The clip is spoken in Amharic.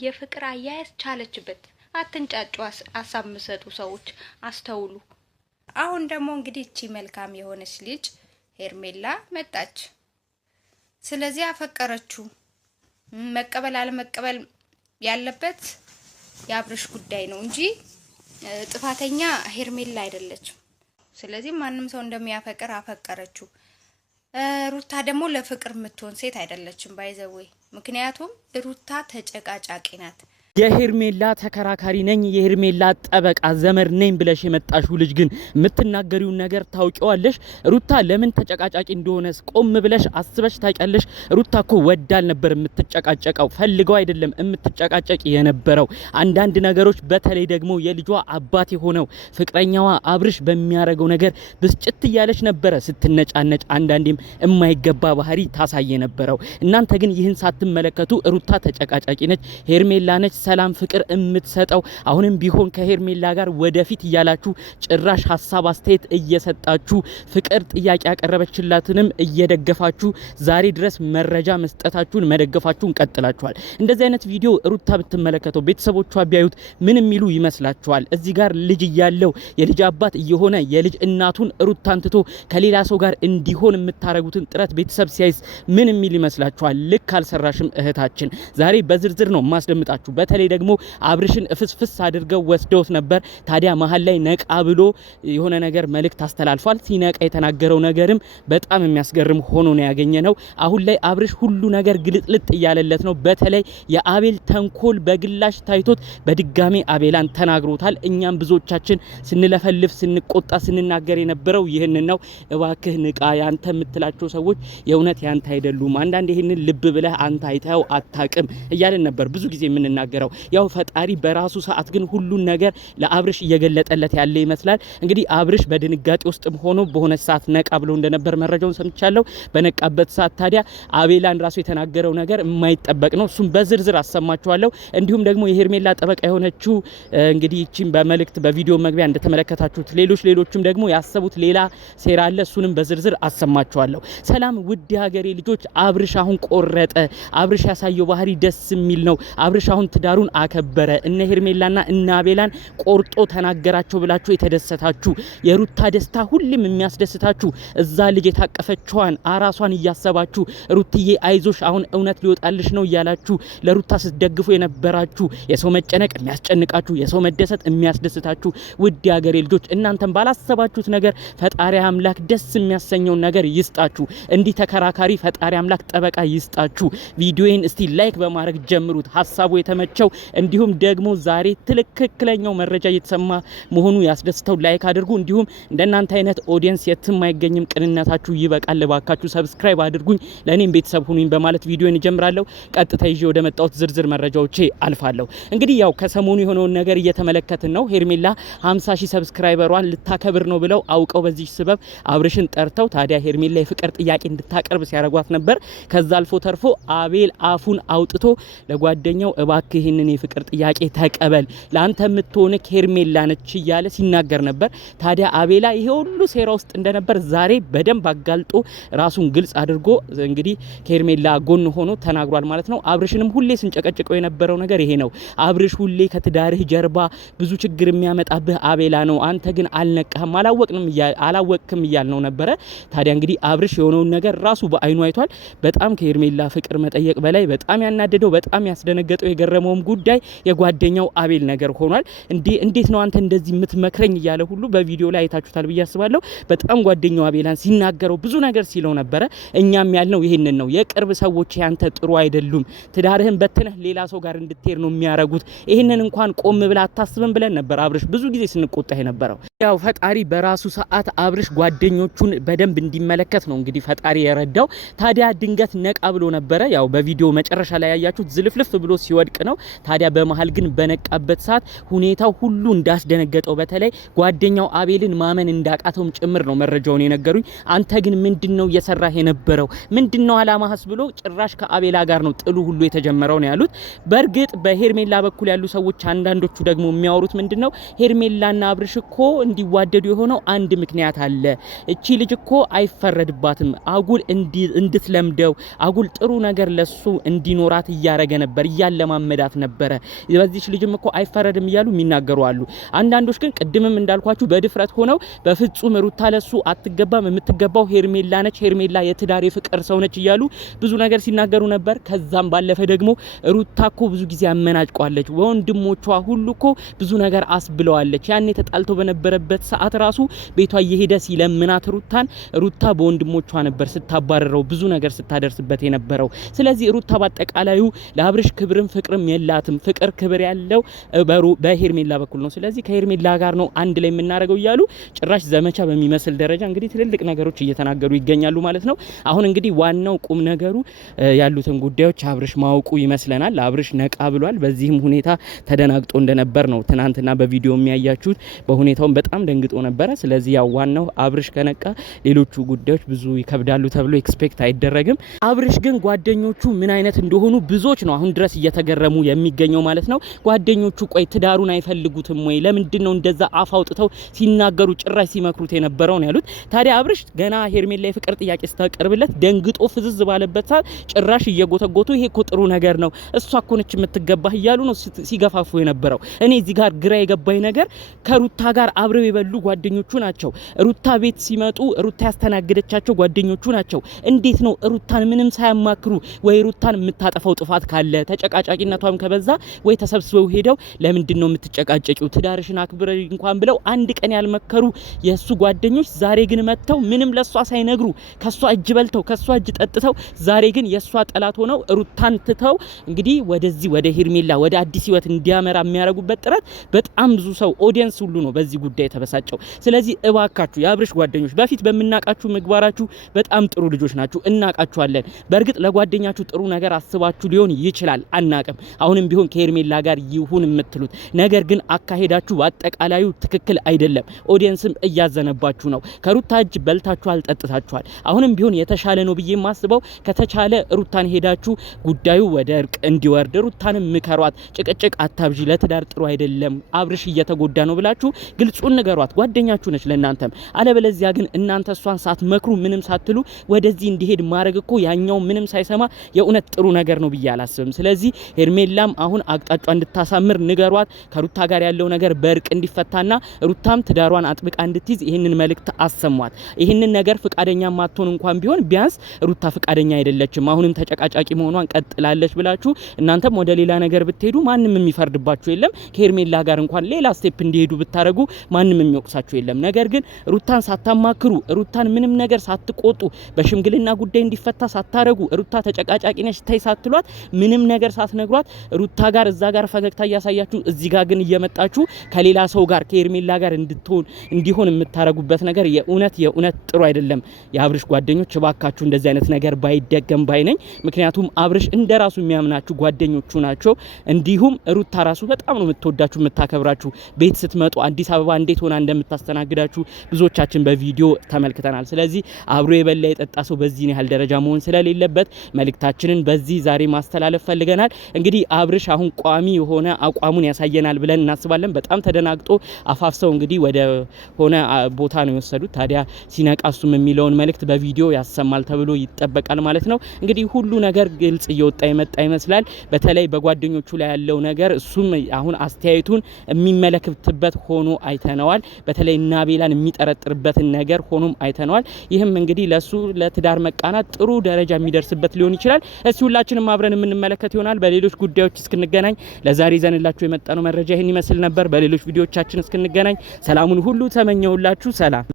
የፍቅር አያያዝ ቻለችበት። አትንጫጩ፣ ሀሳብ የምትሰጡ ሰዎች አስተውሉ። አሁን ደግሞ እንግዲህ እቺ መልካም የሆነች ልጅ ሄርሜላ መጣች። ስለዚህ አፈቀረችው። መቀበል አለመቀበል ያለበት የአብርሽ ጉዳይ ነው እንጂ ጥፋተኛ ሄርሜላ አይደለችም። ስለዚህ ማንም ሰው እንደሚያፈቅር አፈቀረችው። ሩታ ደግሞ ለፍቅር የምትሆን ሴት አይደለችም ባይዘዌ። ምክንያቱም ሩታ ተጨቃጫቂ ናት። የሄርሜላ ተከራካሪ ነኝ የሄርሜላ ጠበቃ ዘመር ነኝ ብለሽ የመጣሽው ልጅ ግን የምትናገሪው ነገር ታውቂዋለሽ? ሩታ ለምን ተጨቃጫቂ እንደሆነስ ቆም ብለሽ አስበሽ ታውቂያለሽ? ሩታ እኮ ወዳል ነበር የምትጨቃጨቀው፣ ፈልገው አይደለም የምትጨቃጨቅ የነበረው። አንዳንድ ነገሮች በተለይ ደግሞ የልጇ አባት የሆነው ፍቅረኛዋ አብርሽ በሚያረገው ነገር ብስጭት እያለች ነበረ ስትነጫነጭ፣ አንዳንዴም የማይገባ ባህሪ ታሳየ ነበረው። እናንተ ግን ይህን ሳትመለከቱ ሩታ ተጨቃጫቂ ነች፣ ሄርሜላ ነች ሰላም ፍቅር የምትሰጠው። አሁንም ቢሆን ከሄርሜላ ጋር ወደፊት እያላችሁ ጭራሽ ሀሳብ አስተያየት እየሰጣችሁ ፍቅር ጥያቄ ያቀረበችላትንም እየደገፋችሁ ዛሬ ድረስ መረጃ መስጠታችሁን መደገፋችሁን ቀጥላችኋል። እንደዚህ አይነት ቪዲዮ ሩታ ብትመለከተው ቤተሰቦቿ ቢያዩት ምን የሚሉ ይመስላችኋል? እዚህ ጋር ልጅ እያለው የልጅ አባት እየሆነ የልጅ እናቱን ሩታን ትቶ ከሌላ ሰው ጋር እንዲሆን የምታረጉትን ጥረት ቤተሰብ ሲያይስ ምን የሚል ይመስላችኋል? ልክ አልሰራሽም እህታችን። ዛሬ በዝርዝር ነው ማስደምጣችሁ። በተለይ ደግሞ አብርሽን ፍስፍስ አድርገው ወስደውት ነበር። ታዲያ መሀል ላይ ነቃ ብሎ የሆነ ነገር መልእክት አስተላልፏል። ሲነቃ የተናገረው ነገርም በጣም የሚያስገርም ሆኖ ነው ያገኘነው። አሁን ላይ አብርሽ ሁሉ ነገር ግልጥልጥ እያለለት ነው። በተለይ የአቤል ተንኮል በግላሽ ታይቶት በድጋሚ አቤላን ተናግሮታል። እኛም ብዙዎቻችን ስንለፈልፍ ስንቆጣ ስንናገር የነበረው ይህንን ነው። እባክህ ንቃ፣ ያንተ የምትላቸው ሰዎች የእውነት ያንተ አይደሉም፣ አንዳንድ ይህንን ልብ ብለህ አንተ አይተው አታቅም እያለን ነበር ብዙ ጊዜ የምንናገረው። ያው ፈጣሪ በራሱ ሰዓት ግን ሁሉን ነገር ለአብርሽ እየገለጠለት ያለ ይመስላል። እንግዲህ አብርሽ በድንጋጤ ውስጥም ሆኖ በሆነ ሰዓት ነቃ ብሎ እንደነበር መረጃውን ሰምቻለሁ። በነቃበት ሰዓት ታዲያ አቤላን ራሱ የተናገረው ነገር የማይጠበቅ ነው። እሱም በዝርዝር አሰማችኋለሁ። እንዲሁም ደግሞ የሄርሜላ ጠበቃ የሆነችው እንግዲህ እቺን በመልእክት በቪዲዮ መግቢያ እንደተመለከታችሁት ሌሎችም ደግሞ ያሰቡት ሌላ ሴራ አለ። እሱንም በዝርዝር አሰማችኋለሁ። ሰላም ውድ ሀገሬ ልጆች፣ አብርሽ አሁን ቆረጠ። አብርሽ ያሳየው ባህሪ ደስ የሚል ነው። አብርሽ አሁን ትዳሩን አከበረ። እነ ሄርሜላና እነ አቤላን ቆርጦ ተናገራቸው ብላችሁ የተደሰታችሁ የሩታ ደስታ ሁሉም የሚያስደስታችሁ እዛ ልጅ የታቀፈችዋን አራሷን እያሰባችሁ ሩትዬ አይዞሽ አሁን እውነት ሊወጣልሽ ነው እያላችሁ ለሩታ ስትደግፉ የነበራችሁ የሰው መጨነቅ የሚያስጨንቃችሁ የሰው መደሰት የሚያስደስታችሁ ውድ ሀገሬ ልጆች እናንተም ባላሰባችሁት ነገር ፈጣሪ አምላክ ደስ የሚያሰኘውን ነገር ይስጣችሁ። እንዲህ ተከራካሪ ፈጣሪ አምላክ ጠበቃ ይስጣችሁ። ቪዲዮን እስቲ ላይክ በማድረግ ጀምሩት ሀሳቡ የተመቸው እንዲሁም ደግሞ ዛሬ ትክክለኛው መረጃ እየተሰማ መሆኑ ያስደስተው ላይክ አድርጉ። እንዲሁም እንደናንተ አይነት ኦዲየንስ የትም አይገኝም፣ ቅንነታችሁ ይበቃል። ባካችሁ ሰብስክራይብ አድርጉኝ፣ ለኔም ቤተሰብ ሁኑኝ በማለት ቪዲዮን እጀምራለሁ። ቀጥታ ይዤ ወደ መጣሁት ዝርዝር መረጃዎቼ አልፋለሁ። እንግዲህ ያው ከሰሞኑ የሆነውን ነገር እየተመለከትን ነው። ሄርሜላ 50,000 ሰብስክራይበሯን ልታከብር ነው ብለው አውቀው በዚህ ስበብ አብርሽን ጠርተው ታዲያ ሄርሜላ የፍቅር ጥያቄ እንድታቀርብ ሲያረጓት ነበር። ከዛ አልፎ ተርፎ አቤል አፉን አውጥቶ ለጓደኛው እባክህ ይህንን የፍቅር ጥያቄ ተቀበል ላንተ የምትሆነ ሄርሜላ ነች እያለ ሲናገር ነበር። ታዲያ አቤላ ይሄ ሁሉ ሴራ ውስጥ እንደነበር ዛሬ በደንብ አጋልጦ ራሱን ግልጽ አድርጎ እንግዲህ ከሄርሜላ ጎን ሆኖ ተናግሯል ማለት ነው። አብርሽንም ሁሌ ስንጨቀጭቀው የነበረው ነገር ይሄ ነው። አብርሽ ሁሌ ከትዳርህ ጀርባ ብዙ ችግር የሚያመጣብህ አቤላ ነው፣ አንተ ግን አልነቃህም አላወቅክም እያልነው ነበረ። ታዲያ እንግዲህ አብርሽ የሆነውን ነገር ራሱ በአይኑ አይቷል። በጣም ከሄርሜላ ፍቅር መጠየቅ በላይ በጣም ያናደደው በጣም ያስደነገጠው የገረመውም ጉዳይ የጓደኛው አቤል ነገር ሆኗል። እንዴት ነው አንተ እንደዚህ የምትመክረኝ እያለ ሁሉ በቪዲዮ ላይ አይታችሁታል ብዬ አስባለሁ። በጣም ጓደኛው አቤላን ሲናገረው ብዙ ነገር ሲለው ነበረ። እኛም ያልነው ይሄንን ነው። የቅርብ ሰዎች ያንተ ጥሩ አይደሉም፣ ትዳርህን በትነህ ሌላ ሰው ጋር እንድትሄድ ነው የሚያረጉት። ይሄንን እንኳን ቆም ብላ አታስብም ብለን ነበር አብርሽ ብዙ ጊዜ ስንቆጣ የነበረው። ያው ፈጣሪ በራሱ ሰዓት አብርሽ ጓደኞቹን በደንብ እንዲመለከት ነው እንግዲህ ፈጣሪ የረዳው። ታዲያ ድንገት ነቃ ብሎ ነበረ። ያው በቪዲዮ መጨረሻ ላይ ያያችሁት ዝልፍልፍ ብሎ ሲወድቅ ነው። ታዲያ በመሃል ግን በነቃበት ሰዓት ሁኔታው ሁሉ እንዳስደነገጠው በተለይ ጓደኛው አቤልን ማመን እንዳቃተውም ጭምር ነው መረጃውን የነገሩኝ። አንተ ግን ምንድነው እየሰራህ የነበረው? ምንድነው አላማህስ ብሎ ጭራሽ ከአቤላ ጋር ነው ጥሉ ሁሉ የተጀመረው ነው ያሉት። በእርግጥ በሄርሜላ በኩል ያሉ ሰዎች አንዳንዶቹ ደግሞ የሚያወሩት ምንድነው ሄርሜላና አብርሽ እኮ እንዲዋደዱ የሆነው አንድ ምክንያት አለ። እቺ ልጅ እኮ አይፈረድባትም፣ አጉል እንድትለምደው አጉል ጥሩ ነገር ለሱ እንዲኖራት እያረገ ነበር፣ እያለማመዳት ነበር። በዚህች ልጅም እኮ አይፈረድም እያሉ የሚናገሩ አሉ። አንዳንዶች ግን ቅድምም እንዳልኳችሁ በድፍረት ሆነው በፍጹም ሩታ ለሱ አትገባም፣ የምትገባው ሄርሜላ ነች፣ ሄርሜላ የትዳር የፍቅር ሰው ነች እያሉ ብዙ ነገር ሲናገሩ ነበር። ከዛም ባለፈ ደግሞ ሩታ እኮ ብዙ ጊዜ አመናጭቋለች፣ ወንድሞቿ ሁሉ እኮ ብዙ ነገር አስብለዋለች። ያኔ ተጣልተው በነበረበት ሰዓት ራሱ ቤቷ እየሄደ ሲለምናት ሩታ በወንድሞቿ ነበር ስታባረረው ብዙ ነገር ስታደርስበት የነበረው። ስለዚህ ሩታ በአጠቃላዩ ለአብርሽ ክብርም ፍቅርም የላትም። ፍቅር ክብር ያለው በሄርሜላ በኩል ነው። ስለዚህ ከሄርሜላ ጋር ነው አንድ ላይ የምናደርገው እያሉ ጭራሽ ዘመቻ በሚመስል ደረጃ እንግዲህ ትልልቅ ነገሮች እየተናገሩ ይገኛሉ ማለት ነው። አሁን እንግዲህ ዋናው ቁም ነገሩ ያሉትን ጉዳዮች አብርሽ ማወቁ ይመስለናል። አብርሽ ነቃ ብሏል። በዚህም ሁኔታ ተደናግጦ እንደነበር ነው ትናንትና በቪዲዮ የሚያያችሁት። በሁኔታውም በጣም ደንግጦ ነበረ። ስለዚህ ያው ዋናው አብርሽ ከነቃ ሌሎቹ ጉዳዮች ብዙ ይከብዳሉ ተብሎ ኤክስፔክት አይደረግም። አብርሽ ግን ጓደኞቹ ምን አይነት እንደሆኑ ብዙዎች ነው አሁን ድረስ እየተገረሙ የሚገኘው ማለት ነው። ጓደኞቹ ቆይ ትዳሩን አይፈልጉትም ወይ? ለምንድን ነው እንደዛ አፍ አውጥተው ሲናገሩ ጭራሽ ሲመክሩት የነበረው ነው ያሉት። ታዲያ አብርሽ ገና ሄርሜላ የፍቅር ጥያቄ ስታቀርብለት ደንግጦ ፍዝዝ ባለበት ሰዓት ጭራሽ እየጎተጎቱ ይሄ እኮ ጥሩ ነገር ነው፣ እሷ እኮ ነች የምትገባህ እያሉ ነው ሲገፋፉ የነበረው። እኔ እዚህ ጋር ግራ የገባኝ ነገር ከሩታ ጋር አብረው የበሉ ጓደኞቹ ናቸው። ሩታ ቤት ሲመጡ ሩታ ያስተናገደቻቸው ጓደኞቹ ናቸው። እንዴት ነው ሩታን ምንም ሳያማክሩ ወይ ሩታን የምታጠፋው ጥፋት ካለ ተጨቃጫቂነቷም ከበዛ ወይ ተሰብስበው ሄደው ለምንድን ነው የምትጨቃጨቂው ትዳርሽን አክብረ እንኳን ብለው አንድ ቀን ያልመከሩ የሱ ጓደኞች ዛሬ ግን መተው ምንም ለሷ ሳይነግሩ ከሷ እጅ በልተው ከሷ እጅ ጠጥተው ዛሬ ግን የሷ ጠላት ሆነው ሩታን ትተው እንግዲህ ወደዚህ ወደ ሄርሜላ ወደ አዲስ ህይወት እንዲያመራ የሚያረጉበት ጥረት በጣም ብዙ ሰው ኦዲየንስ ሁሉ ነው በዚህ ጉዳይ ተበሳጨው። ስለዚህ እባካችሁ የአብርሽ ጓደኞች በፊት በመናቃችሁ ምግባራችሁ በጣም ጥሩ ልጆች ናችሁ፣ እናቃችኋለን። በእርግጥ ለጓደኛችሁ ጥሩ ነገር አስባችሁ ሊሆን ይችላል፣ አናቅም። አሁንም ቢሆን ከሄርሜላ ጋር ይሁን የምትሉት ነገር ግን አካሄዳችሁ በአጠቃላዩ ትክክል አይደለም። ኦዲየንስም እያዘነባችሁ ነው። ከሩታ እጅ በልታችኋል፣ ጠጥታችኋል። አሁንም ቢሆን የተሻለ ነው ብዬ የማስበው ከተቻለ ሩታን ሄዳችሁ ጉዳዩ ወደ እርቅ እንዲወርድ ሩታንም ምከሯት። ጭቅጭቅ አታብዢ፣ ለትዳር ጥሩ አይደለም፣ አብርሽ እየተጎዳ ነው ብላችሁ ግልጹን ንገሯት። ጓደኛችሁ ነች ለእናንተም። አለበለዚያ ግን እናንተ እሷን ሳትመክሩ ምንም ሳትሉ ወደዚህ እንዲሄድ ማድረግ እኮ ያኛው ምንም ሳይሰማ የእውነት ጥሩ ነገር ነው ብዬ አላስብም። ስለዚህ ሄርሜላም አሁን አቅጣጫ እንድታሳምር ንገሯት። ከሩታ ጋር ያለው ነገር በእርቅ እንዲፈታና ሩታም ትዳሯን አጥብቃ እንድትይዝ ይህንን መልእክት አሰሟት። ይህንን ነገር ፍቃደኛ ማትሆን እንኳን ቢሆን ቢያንስ ሩታ ፍቃደኛ አይደለችም፣ አሁንም ተጨቃጫቂ መሆኗን ቀጥላለች ብላችሁ እናንተም ወደ ሌላ ነገር ብትሄዱ ማንም የሚፈርድባችሁ የለም። ከሄርሜላ ጋር እንኳን ሌላ ስቴፕ እንዲሄዱ ብታረጉ ማንም የሚወቅሳችሁ የለም። ነገር ግን ሩታን ሳታማክሩ ሩታን ምንም ነገር ሳትቆጡ በሽምግልና ጉዳይ እንዲፈታ ሳታረጉ ሩታ ተጨቃጫቂ ነች ተይ ሳትሏት ምንም ነገር ሳትነግሯት ሩታ ጋር እዛ ጋር ፈገግታ እያሳያችሁ እዚህ ጋር ግን እየመጣችሁ ከሌላ ሰው ጋር ከሄርሜላ ጋር እንዲሆን የምታረጉበት ነገር የእውነት ጥሩ አይደለም። የአብርሽ ጓደኞች እባካችሁ እንደዚህ አይነት ነገር ባይደገም ባይነኝ። ምክንያቱም አብርሽ እንደራሱ የሚያምናችሁ ጓደኞቹ ናቸው። እንዲሁም ሩታ ራሱ በጣም ነው የምትወዳችሁ የምታከብራችሁ። ቤት ስትመጡ አዲስ አበባ እንዴት ሆና እንደምታስተናግዳችሁ ብዙዎቻችን በቪዲዮ ተመልክተናል። ስለዚህ አብሮ የበላ የጠጣ ሰው በዚህ ያህል ደረጃ መሆን ስለሌለበት መልእክታችንን በዚህ ዛሬ ማስተላለፍ ፈልገናል። እንግዲህ አብርሽ አሁን ቋሚ የሆነ አቋሙን ያሳየናል ብለን እናስባለን። በጣም ተደናግጦ አፋፍሰው እንግዲህ ወደ ሆነ ቦታ ነው የወሰዱት። ታዲያ ሲነቃሱም የሚለውን መልእክት በቪዲዮ ያሰማል ተብሎ ይጠበቃል ማለት ነው። እንግዲህ ሁሉ ነገር ግልጽ እየወጣ የመጣ ይመስላል። በተለይ በጓደኞቹ ላይ ያለው ነገር እሱም አሁን አስተያየቱን የሚመለከትበት ሆኖ አይተነዋል። በተለይ ናቤላን የሚጠረጥርበትን ነገር ሆኖም አይተነዋል። ይህም እንግዲህ ለሱ ለትዳር መቃናት ጥሩ ደረጃ የሚደርስበት ሊሆን ይችላል። እሱ ሁላችንም አብረን የምንመለከት ይሆናል። በሌሎች ጉዳዮች እስክንገናኝ ለዛሬ ይዘንላችሁ የመጣነው መረጃ ይህን ይመስል ነበር። በሌሎች ቪዲዮዎቻችን እስክንገናኝ ሰላሙን ሁሉ ተመኘውላችሁ። ሰላም